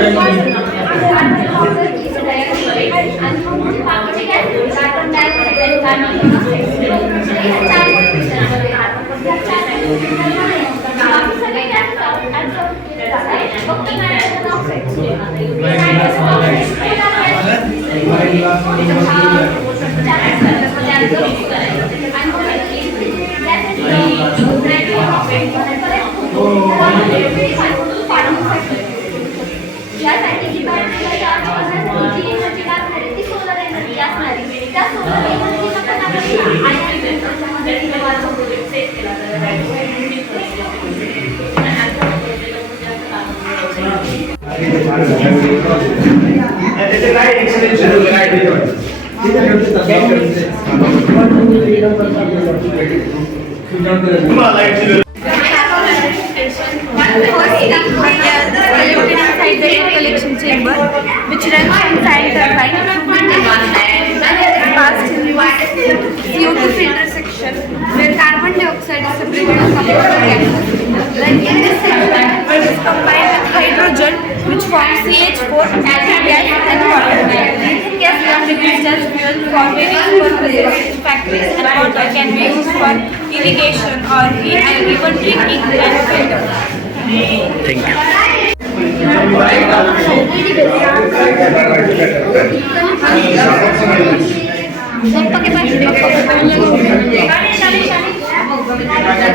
यासाठी collection chamber which runs inside turbine past CO2 filter section where carbon dioxide is separated as gases. Then in this section it is combined with hydrogen which forms CH4, acid gas and water. Methane gas can be used as fuel for various purposes factories and water can be used for irrigation or even drinking and filter.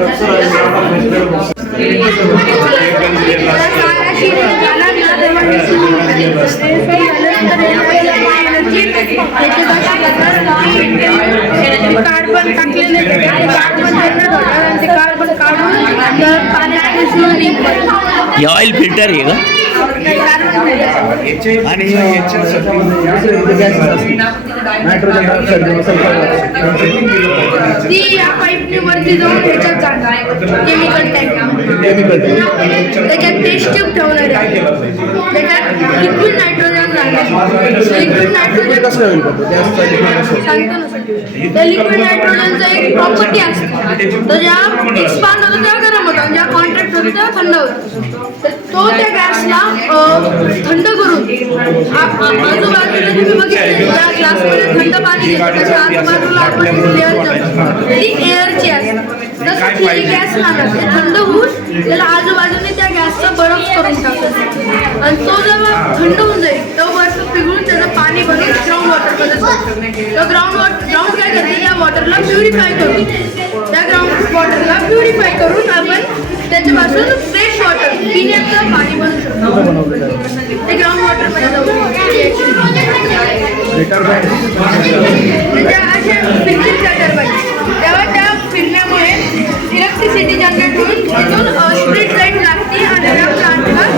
Thank you carbon टाकलेले carbon ते carbon काढून पाण्यात मिसळून हे oil filter आहे का आणि त्याच्यात टेस्ट ठेवणार नायट्रोजन प्रॉपर्टी असते. तेव्हा थंड तो त्या गॅसला थंड करून आजूबाजूला तुम्ही बघितले ज्या ग्लासमध्ये थंड पाणी त्याच्या आजूबाजूला आपण लेअर ती एअरची असते. तसं ती गॅस लागत ते थंड होऊन त्याला आजूबाजूने त्या गॅसचा बरफ करून टाकतो आणि तो जेव्हा थंड होऊन जाईल तो बर्फ पिघळून त्याचं पाणी बनवून ग्राउंड वॉटरमध्ये तो ग्राउंड वॉटर ग्राउंड काय करते? त्या वॉटरला प्युरिफाय करून त्या ग्राउंड वॉटरला प्युरिफाय करून आपण त्याच्यापासून फ्रेश वॉटर पिण्याचं पाणी बनवू शकतो. ते ग्राउंड वॉटरमध्ये जाऊन त्या अशा फिरतील टर्बाईन तेव्हा त्या फिरण्यामुळे इलेक्ट्रिसिटी जनरेट होऊन तिथून स्ट्रीट लाइट लागते आणि त्या प्लांटला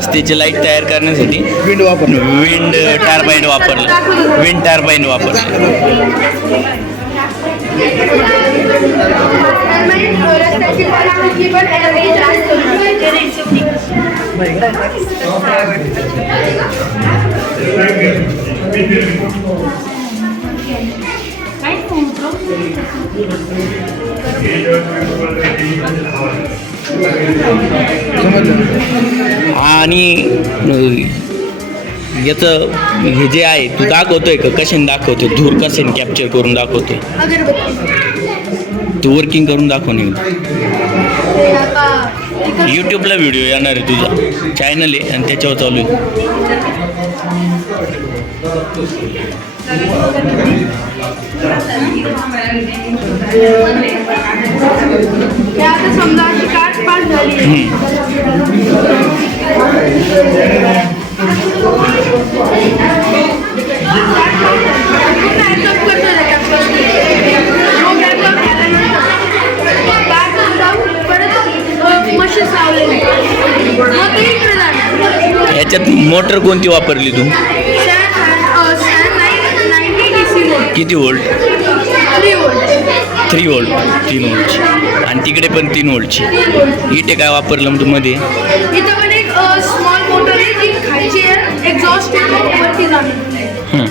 म्हणजे त्याची लाइट तयार करण्यासाठी विंड वापर विंड टार्बाईन वापरलं. विंड टार्बाईन वापरलं आणि याचं हे जे आहे तू दाखवतोय का? कशाने दाखवतोय? धूर कशाने कॅप्चर करून दाखवतोय? तू वर्किंग करून दाखव नाही यूट्यूबला व्हिडिओ येणार आहे तुझा. चॅनल आहे आणि त्याच्यावर चालू आहे. समजा ह्याच्यात मोटर कोणती वापरली तू Shan- अ, Shan nine- 90 DC mode. किती वोल्ट. थ्री वोल्ट तीन वोल्टची आणि तिकडे पण तीन वोल्टची इथे काय वापरलं मग मध्ये? हं.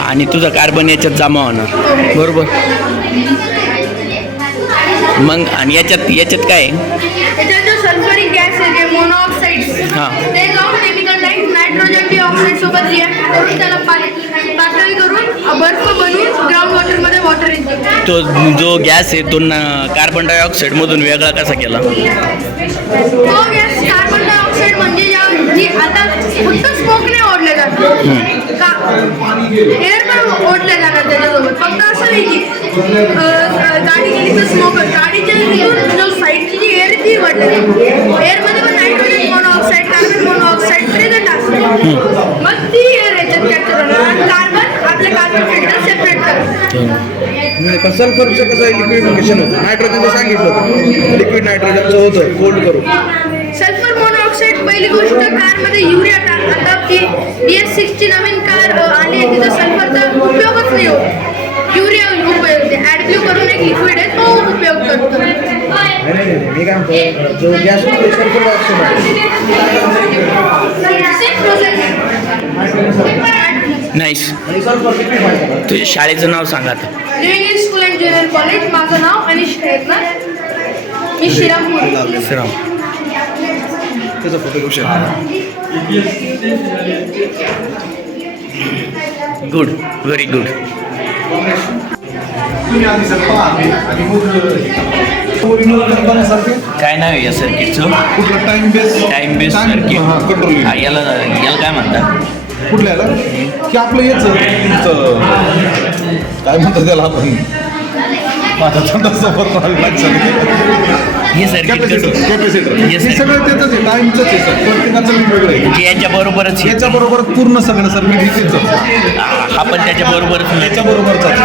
आणि तुझा कार्बन याच्यात जमा होणार. बरोबर. मग आणि याच्यात याच्यात काय आहे? बर्फ बनवून ग्राउंड वॉटरमध्ये वॉटर येते तो जो गॅस आहे तो कार्बन डायऑक्साईड मधून वेगळा कसा केला? तो गॅस कार्बन डायऑक्साईड म्हणजे ज्या जी आता फक्त स्मोकने ओढले जातात का? ओढले जातात त्याच्यासोबत. फक्त असं नाही की अ, अ, गाडी गेली तर स्मोक गाडीच्या इथून जो साईडची जी एअर ती वाढते एअरमध्ये पण nitrogen monoxide carbon monoxide present असते. मग ती एअर याच्यात कॅप्चर होणार करतात म्हणजे पण सल्फरचं कसं आहे? लिक्विडिफिकेशन होतं. नायट्रोजनचं सांगितलं लिक्विड नायट्रोजनचं होतं. कोल्ड करून सल्फर मोनॉक्साईड पहिली गोष्ट कारमध्ये युरिया टाक. आता ती बी एस सिक्सची नवीन कार आली आहे. तिथं सल्फरचा उपयोगच नाही होत. युरिया उपयोग. ॲडब्ल्यू करून एक लिक्विड आहे. तो उपयोग करतो. नाही नाही नाही. नाही. मी काय म्हणतो जो गॅस सल्फर नाईस तुझ्या शाळेचं नाव सांग आता. Living in school and junior college माझं नाव अनिश खैरनार मी श्रीरामपूर सराव त्याचा फोटो घेऊ शकतो. गुड व्हेरी गुड काय नाव आहे या सर्किटचं time base time base circuit याला याला काय म्हणतात? कुठल्याला की आपलं हेच तुमचं काय म्हणतो त्याला आपण? माझ्या छंद सोबत लक्षात हे सर्किट कॅपॅसिटर हे सर्किट सगळं त्याचंच आहे टाईमचंच आहे सर. प्रत्येकाचं वेगवेगळं आहे. याच्या बरोबरच याच्याबरोबर पूर्ण सगळं सर. मी तिथेच हा पण त्याच्या बरोबरच याच्याबरोबरचाच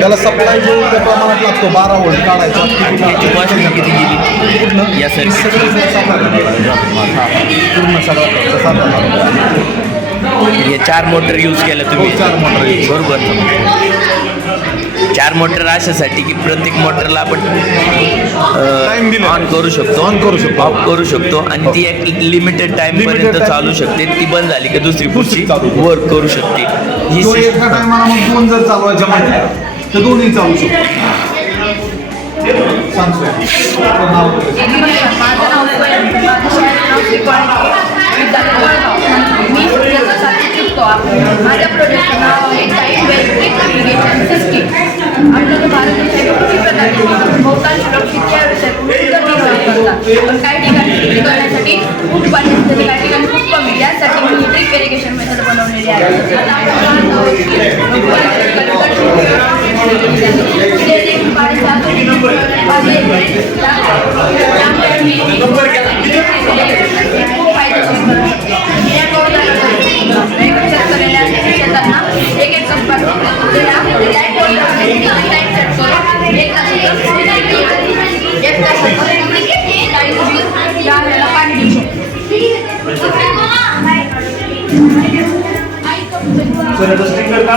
त्याला सप्लाय जो त्या प्रमाणात लागतो बारा वोल्ट काढायचा. याची कॉस्टिंग किती गेली? या सर्किट सर पूर्ण सगळा सात हे चार मोटर यूज केल्या तुम्ही. हो, चार use. बरोबर. चार मोटर अशासाठी की प्रत्येक मोटरला आपण. ऑन करू शकतो. On करू शकतो. ऑफ करू शकतो. आणि ती एक लिमिटेड टाइम पर्यंत. चालू शकते. ती बंद झाली की दुसरी पुढची. वर्क करू शकते. ही दोन जर चालवायच्या म्हणल्या तर दोन्ही चालू शकतो. सांगतोय आपलं नाव वगैरे. माझं नाव स्वयं माझं शाळेचं नाव श्रीपाल विद्यालय वडगाव मी याच्यासाठी शिकतो आपण माझ्या प्रोजेक्टचं नाव आहे टाईम बेस्ड इरिगेशन सिस्टीम आपल्या जो भारत देश आहे तो कृषी प्रधान देश आहे. बहुतांश लोक शेती या विषयात खूप निर्भर करतात पण काही ठिकाणी शेती करण्यासाठी खूप पाणी असतं तर काही ठिकाणी खूप कमी यासाठी मी ड्रिप इरिगेशन मेथड बनवलेली आहे आता आपण सर तो स्टिकर का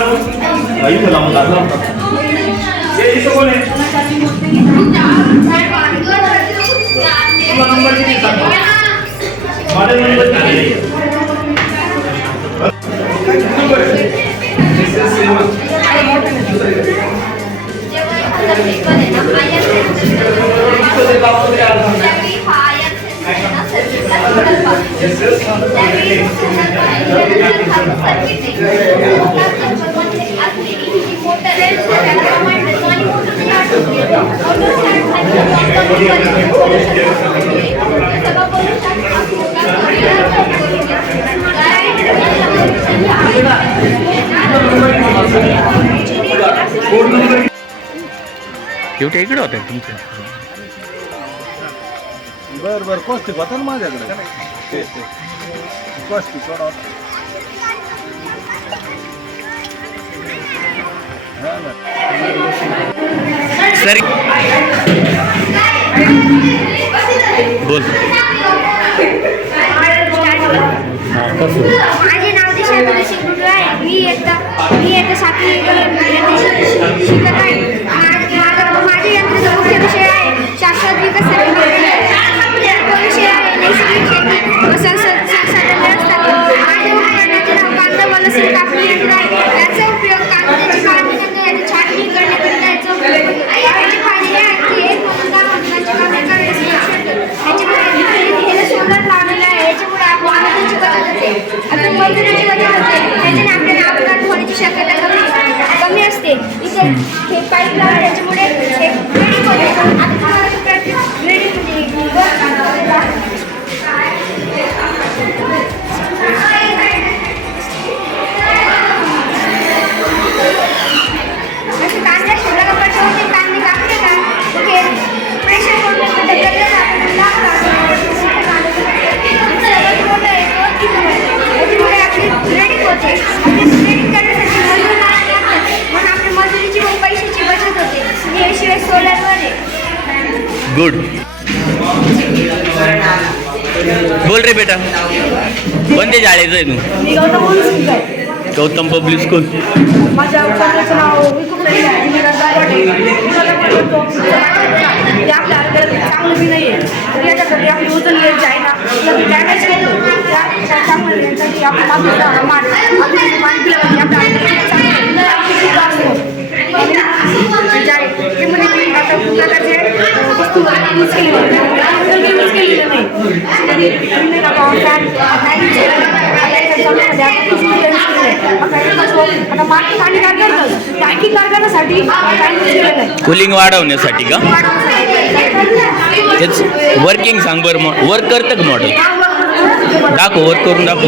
भाई बोला मत आना ये इसको बोले तुम्हारा नंबर कितने का हमारे नंबर कितने नंबर है तासाचं एक तासाचं टाईम देऊन या ह्याला पाणी देऊ मोटर शेवटी इकडे होतं तुमचं. बर बर कॉस्टिक होता ना माझ्याकडे? ते ते कॉस्टिक सोडा होता. हा ना. सर बोल. माझे नाव दिशा मी एकदा मी एकदा सातवी कोणत्या शाळेचं आहे तू? मी गौतम बोलू शकतो आहे. Gautam public school. माझ्या उपकरणाचं नाव विकून आहे. आणि मी रजा पाटील मी रजा पाटील तो ते आपल्या आरोग्याला चांगलं बी नाही आहे तर याच्यासाठी आपली वजन घ्यायची आहे ना. तर ती डॅमेज होतो त्या त्या चांगलं याच्यासाठी आपण मातीचा माठ आपली पाणी पिलं आपल्या आरोग्याला चांगलं आहे. आपली ती त्रास होतो. आणि जे आहे ते म्हणजे मी आता खूप प्रकारचे अं, वस्तू आपण केलेलं हे. नाही कुलिंग वाढवण्यासाठी का? तेच वर्किंग सांग बरं मग. वर्क करतं का मॉडेल दाखव वर्क करून दाखव.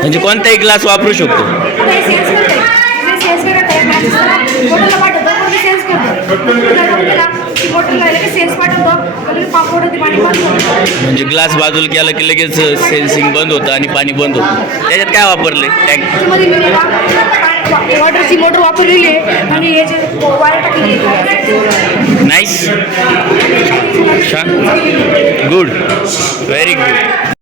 म्हणजे कोणताही ग्लास वापरू शकतो. म्हणजे ग्लास बाजूला केला की लगेच सेन्सिंग बंद होतं आणि पाणी बंद होतं. त्याच्यात काय वापरले? टँक वॉटरची मोटर वापरलेली आहे आणि याचे वायर टाकलेली आहे नाईस छान गुड व्हेरी गुड